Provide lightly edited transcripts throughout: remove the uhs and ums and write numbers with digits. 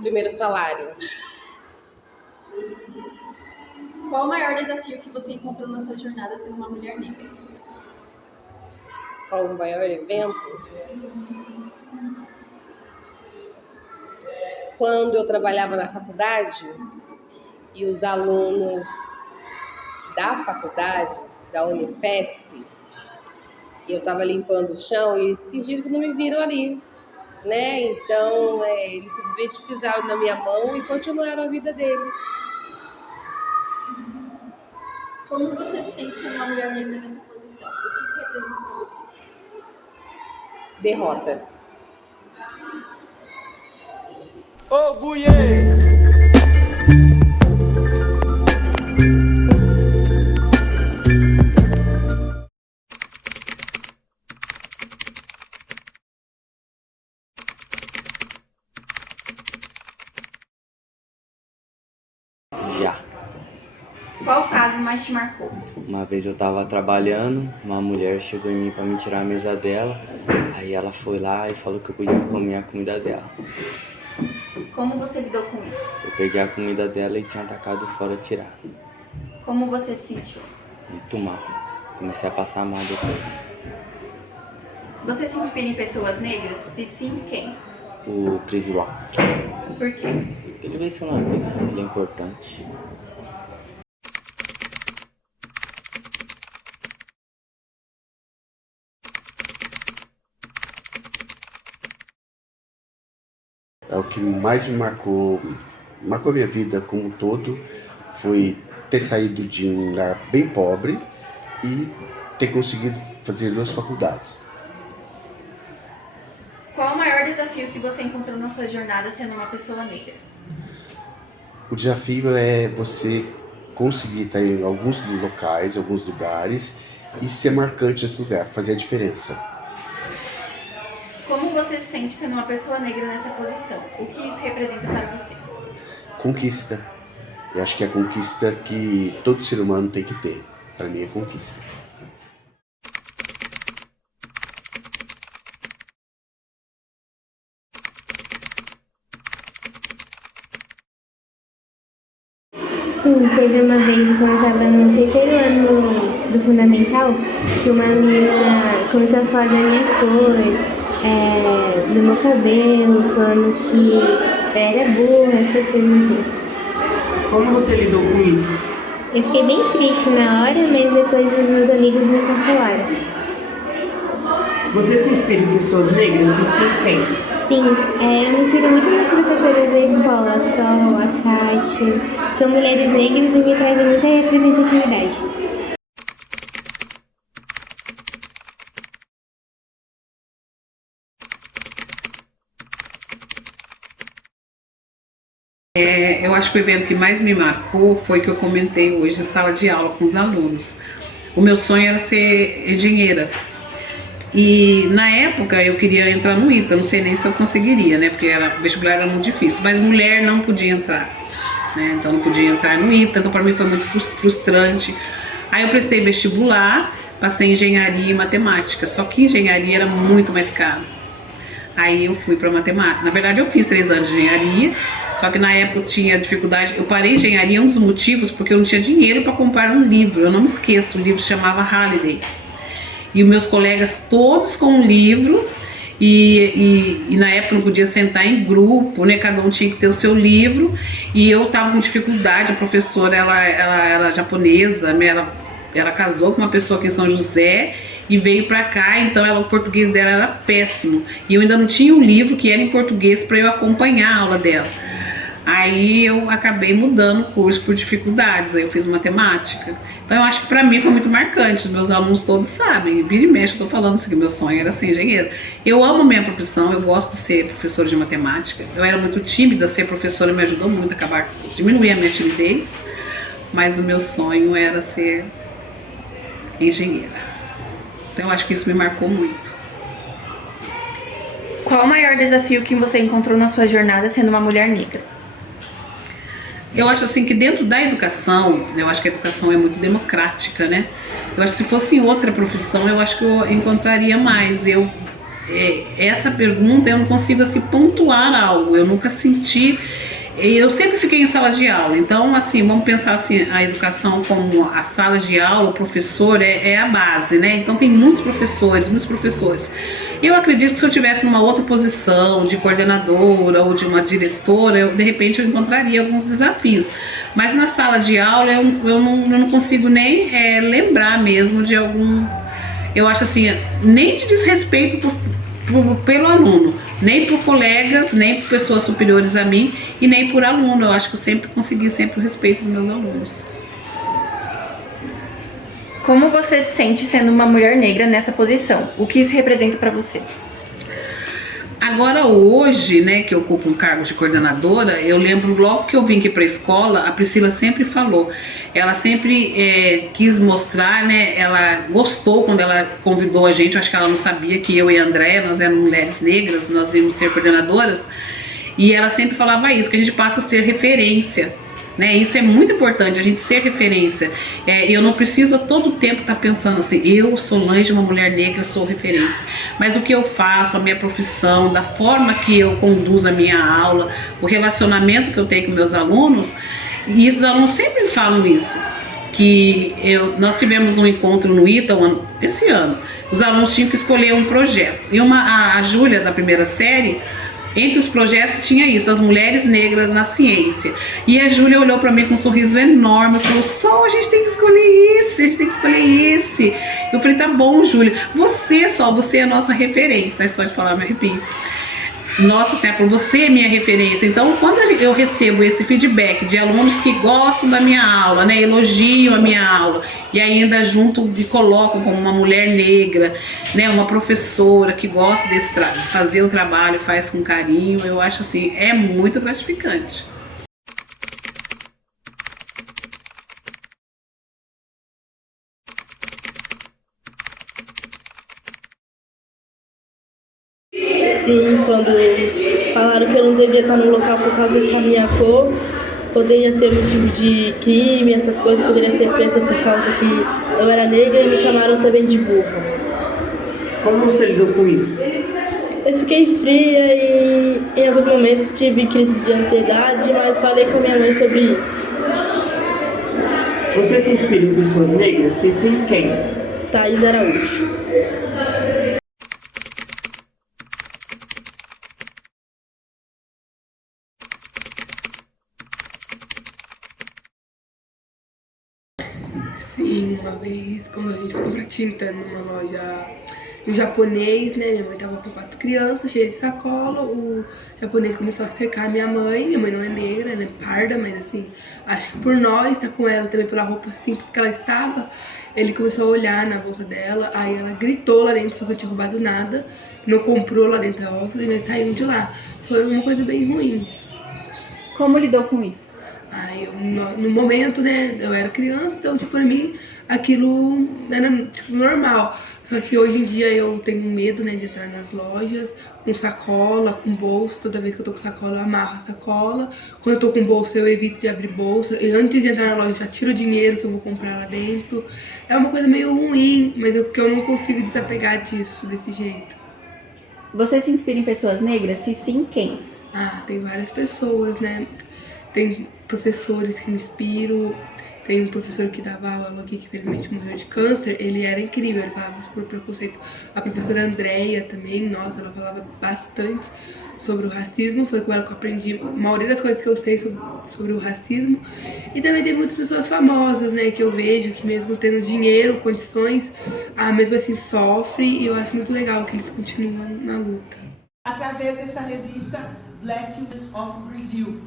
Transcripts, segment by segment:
primeiro salário. Qual o maior desafio que você encontrou na sua jornada sendo uma mulher negra? Qual o maior evento? Quando eu trabalhava na faculdade e os alunos da faculdade, da Unifesp, e eu estava limpando o chão e eles fingiram que não me viram ali, né? Então, eles simplesmente pisaram na minha mão e continuaram a vida deles. Como você se sente sendo uma mulher negra nessa posição? O que isso representa para você? Derrota. Orgulhei! Já. Qual o caso mais te marcou? Uma vez eu tava trabalhando, uma mulher chegou em mim pra me tirar a mesa dela, aí ela foi lá e falou que eu podia comer a comida dela. Como você lidou com isso? Eu peguei a comida dela e tinha atacado fora tirar. Como você se sentiu? Muito mal. Comecei a passar mal depois. Você se inspira em pessoas negras? Se sim, quem? O Chris Rock. Por quê? Ele venceu na vida, ele é importante. É o que mais me marcou minha vida como um todo, foi ter saído de um lugar bem pobre e ter conseguido fazer 2 faculdades. Qual o maior desafio que você encontrou na sua jornada sendo uma pessoa negra? O desafio é você conseguir estar em alguns locais, alguns lugares e ser marcante nesse lugar, fazer a diferença. Como você se sente sendo uma pessoa negra nessa posição? O que isso representa para você? Conquista. Eu acho que é a conquista que todo ser humano tem que ter. Para mim é conquista. Sim, teve uma vez quando eu estava no 3º ano do fundamental que uma menina começou a falar da minha cor, do meu cabelo, falando que eu era burra, essas coisas assim. Como você lidou com isso? Eu fiquei bem triste na hora, mas depois os meus amigos me consolaram. Você se inspira em pessoas negras? Se sim, quem? Sim, eu me inspiro muito nas professoras da escola, a Sol, a Kátia, são mulheres negras e me trazem muita representatividade. Eu acho que o evento que mais me marcou foi que eu comentei hoje na sala de aula com os alunos. O meu sonho era ser engenheira. E na época eu queria entrar no ITA, não sei nem se eu conseguiria, né? Porque o vestibular era muito difícil, mas mulher não podia entrar, né? Então não podia entrar no ITA, então para mim foi muito frustrante. Aí eu prestei vestibular, passei engenharia e matemática, só que engenharia era muito mais caro. Aí eu fui para matemática. Na verdade eu fiz 3 anos de engenharia, só que na época eu tinha dificuldade. Eu parei engenharia, um dos motivos, porque eu não tinha dinheiro para comprar um livro. Eu não me esqueço, o livro se chamava Halliday. E os meus colegas todos com um livro, e na época não podia sentar em grupo, né? Cada um tinha que ter o seu livro, e eu estava com dificuldade. A professora, ela era japonesa, né? Ela casou com uma pessoa aqui em São José e veio para cá, então o português dela era péssimo. E eu ainda não tinha um livro que era em português para eu acompanhar a aula dela. Aí eu acabei mudando o curso por dificuldades, aí eu fiz matemática. Então eu acho que para mim foi muito marcante, os meus alunos todos sabem, vira e mexe, eu tô falando assim, que meu sonho era ser engenheira. Eu amo a minha profissão, eu gosto de ser professora de matemática. Eu era muito tímida, ser professora me ajudou muito a diminuir a minha timidez, mas o meu sonho era ser engenheira. Então eu acho que isso me marcou muito. Qual o maior desafio que você encontrou na sua jornada sendo uma mulher negra? Eu acho assim que dentro da educação, eu acho que a educação é muito democrática, né? Eu acho que se fosse em outra profissão, eu acho que eu encontraria mais. essa pergunta eu não consigo assim, pontuar algo, eu nunca senti. Eu sempre fiquei em sala de aula, então assim, vamos pensar assim, a educação como a sala de aula, o professor é a base, né? Então tem muitos professores, muitos professores. Eu acredito que se eu tivesse numa outra posição de coordenadora ou de uma diretora, de repente eu encontraria alguns desafios. Mas na sala de aula eu não consigo nem lembrar mesmo de algum, eu acho assim, nem de desrespeito pelo aluno, nem por colegas, nem por pessoas superiores a mim e nem por aluno. Eu acho que eu sempre consegui sempre o respeito dos meus alunos. Como você se sente sendo uma mulher negra nessa posição? O que isso representa para você? Agora hoje, né, que eu ocupo um cargo de coordenadora, eu lembro logo que eu vim aqui para a escola, a Priscila sempre falou, ela sempre quis mostrar, né, ela gostou quando ela convidou a gente, eu acho que ela não sabia que eu e a Andréia, nós éramos mulheres negras, nós íamos ser coordenadoras, e ela sempre falava isso, que a gente passa a ser referência. Né, isso é muito importante, a gente ser referência. Eu não preciso a todo tempo estar pensando assim, eu, Solange, uma mulher negra, sou referência. Mas o que eu faço, a minha profissão, da forma que eu conduzo a minha aula, o relacionamento que eu tenho com meus alunos, e os alunos sempre falam isso. Que nós tivemos um encontro no ITA esse ano. Os alunos tinham que escolher um projeto. E a Júlia, da primeira série, entre os projetos tinha isso, as mulheres negras na ciência. E a Júlia olhou para mim com um sorriso enorme e falou, Sol, a gente tem que escolher esse, a gente tem que escolher esse. Eu falei, tá bom, Júlia, você é a nossa referência. Aí só de falar, me arrepio. Nossa Senhora, você é minha referência. Então, quando eu recebo esse feedback de alunos que gostam da minha aula, né, elogiam a minha aula e ainda junto me colocam como uma mulher negra, né, uma professora que gosta desse fazer o trabalho, faz com carinho, eu acho assim, é muito gratificante. Sim, quando falaram que eu não devia estar no local por causa que a minha cor poderia ser motivo de crime, essas coisas, poderia ser presa por causa que eu era negra e me chamaram também de burra. Como você lidou com isso? Eu fiquei fria e em alguns momentos tive crises de ansiedade, mas falei com minha mãe sobre isso. Você se inspira em pessoas negras? E sim, quem? Thaís Araújo. Sim, uma vez, quando a gente foi comprar tinta numa loja de japonês, né? Minha mãe tava com 4 crianças, cheia de sacola. O japonês começou a cercar a minha mãe não é negra, ela é parda, mas assim, acho que por nós, tá com ela também pela roupa simples que ela estava, ele começou a olhar na bolsa dela, aí ela gritou lá dentro, falou que eu tinha roubado nada, não comprou lá dentro da bolsa e nós saímos de lá. Foi uma coisa bem ruim. Como lidou com isso? Aí, no momento, né, eu era criança, então, tipo, pra mim, aquilo era, tipo, normal. Só que hoje em dia eu tenho medo, né, de entrar nas lojas com sacola, com bolsa. Toda vez que eu tô com sacola, eu amarro a sacola. Quando eu tô com bolsa, eu evito de abrir bolsa. E antes de entrar na loja, eu já tiro o dinheiro que eu vou comprar lá dentro. É uma coisa meio ruim, mas que eu não consigo desapegar disso, desse jeito. Você se inspira em pessoas negras? Se sim, quem? Ah, tem várias pessoas, né? Tem professores que me inspiram. Tem um professor que dava aula aqui, que infelizmente morreu de câncer. Ele era incrível, ele falava sobre preconceito. A professora Andréia também, nossa, ela falava bastante sobre o racismo. Foi com ela que eu aprendi a maioria das coisas que eu sei sobre o racismo. E também tem muitas pessoas famosas, né, que eu vejo que mesmo tendo dinheiro, condições, mesmo assim sofre. E eu acho muito legal que eles continuam na luta. Através dessa revista Black Youth of Brazil,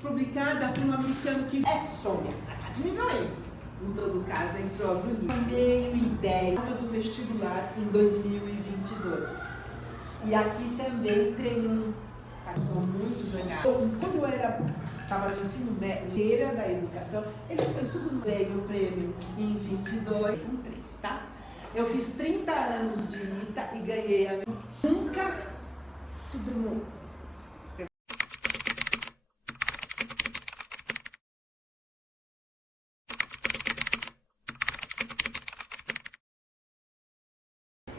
publicada por um americano que é Sônia, tá diminuindo. Em todo caso, entrou a Bonita. Meio ideia do vestibular em 2022. E aqui também tem um cartão muito legal. Quando eu estava no ensino médio da educação, eles põem tudo no prêmio em 22, com 3, tá? Eu fiz 30 anos de ITA e ganhei nunca tudo no...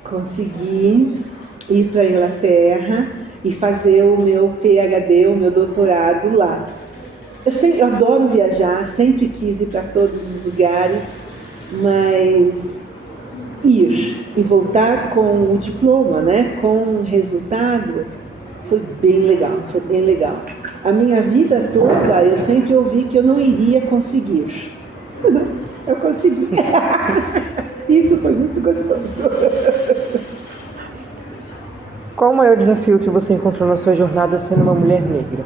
Consegui ir para a Inglaterra e fazer o meu PhD, o meu doutorado lá. Eu adoro viajar, sempre quis ir para todos os lugares, mas ir e voltar com o diploma, né, com o resultado, foi bem legal, foi bem legal. A minha vida toda eu sempre ouvi que eu não iria conseguir. Eu consegui. Isso foi muito gostoso. Qual o maior desafio que você encontrou na sua jornada sendo uma mulher negra?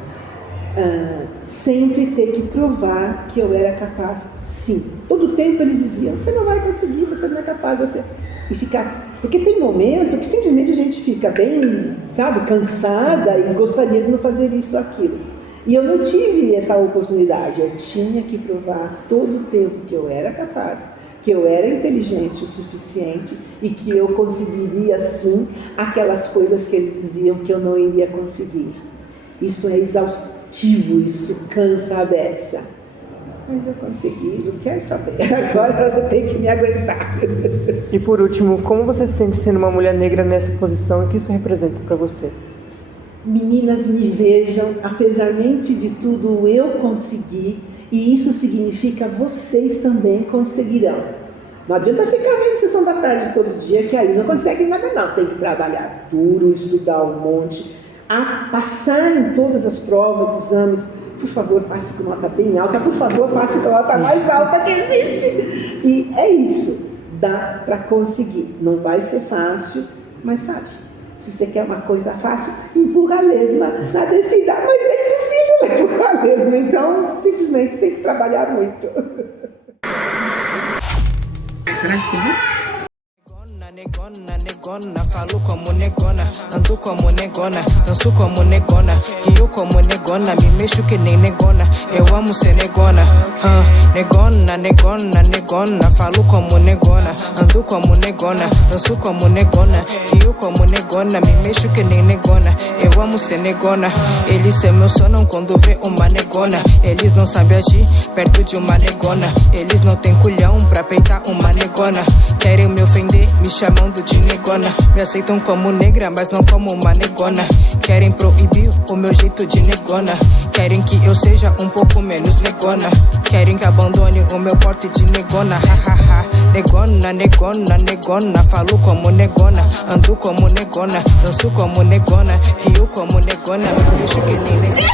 Sempre ter que provar que eu era capaz, sim. Todo tempo eles diziam, você não vai conseguir, você não é capaz, você... E ficar... Porque tem momento que simplesmente a gente fica bem, sabe, cansada e gostaria de não fazer isso ou aquilo. E eu não tive essa oportunidade, eu tinha que provar todo o tempo que eu era capaz, que eu era inteligente o suficiente e que eu conseguiria, sim, aquelas coisas que eles diziam que eu não iria conseguir. Isso é exaustivo, isso cansa a beça. Mas eu consegui, não quero saber. Agora você tem que me aguentar. E por último, como você se sente sendo uma mulher negra nessa posição e o que isso representa para você? Meninas, me vejam, apesar de tudo eu consegui, e isso significa vocês também conseguirão. Não adianta ficar vendo sessão da tarde todo dia, que aí não consegue nada não. Tem que trabalhar duro, estudar um monte, passar em todas as provas, exames. Por favor, passe com nota bem alta, por favor, passe com nota mais alta que existe. E é isso, dá para conseguir. Não vai ser fácil, mas sabe, se você quer uma coisa fácil, empurra a lesma na descida, mas é impossível empurrar a lesma, então simplesmente tem que trabalhar muito. Será que ficou bom? Negona, negona, falo como negona, ando como negona, danço como negona, rio como negona, me mexo que nem negona, eu amo ser negona. Negona, negona, negona, falo como negona, ando como negona, danço como negona, rio como negona, me mexo que nem negona, eu amo ser negona. Eles se emocionam quando vê uma negona, eles não sabem agir perto de uma negona, eles não têm culhão pra peitar uma negona, querem me ofender, me chamando de negona, me aceitam como negra, mas não como uma negona, querem proibir o meu jeito de negona, querem que eu seja um pouco menos negona, querem que abandone o meu porte de negona, hahaha. Negona, negona, negona, falo como negona, ando como negona, danço como negona, rio como negona, me mexo que nem negona.